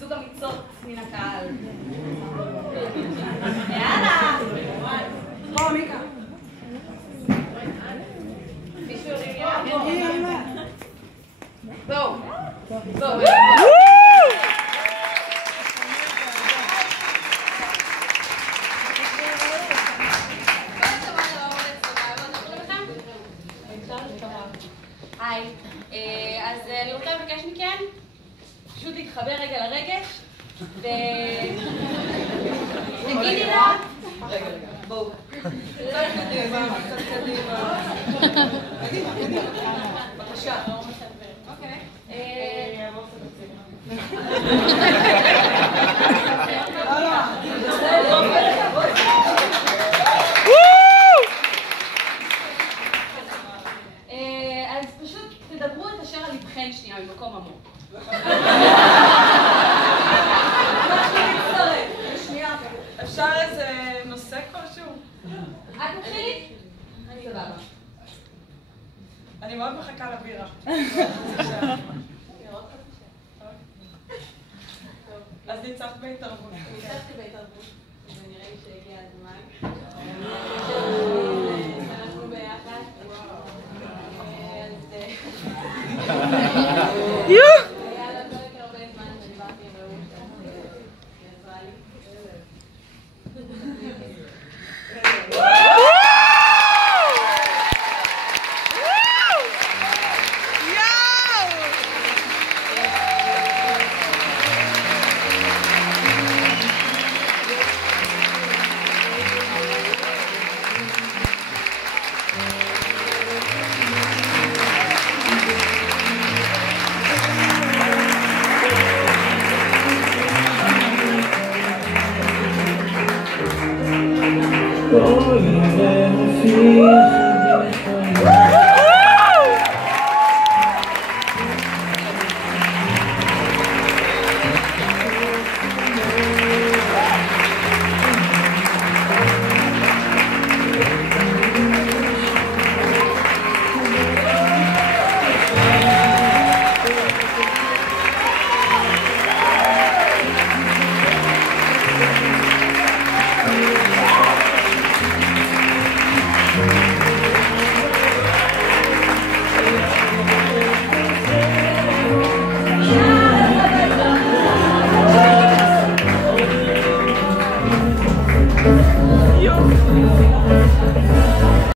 זוג אמיצות מן הקהל. יאללה! בוא, מיקה. מישהו יאללה. בואו. בואו. היי, אז אני רוצה לבקש מכם פשוט להתחבר רגע לרגש ותגידי לה רגע, בואו קצת קדימה בבקשה אוקיי אז פשוט תדברו את אשר על לבכן שנייה ממקום עמוק. שנייה, אפשר איזה נושא כלשהו? את מתחילי? אני סבבה. אני מאוד מחכה לבירה. אז ניצחת בהתערבות. ניצחתי בהתערבות, ונראה לי שהגיע הזמן. אנחנו ביחד. היה לה פרק הרבה זמן ודיברתי עם רעות, היא עזרה לי. Oh, you never feel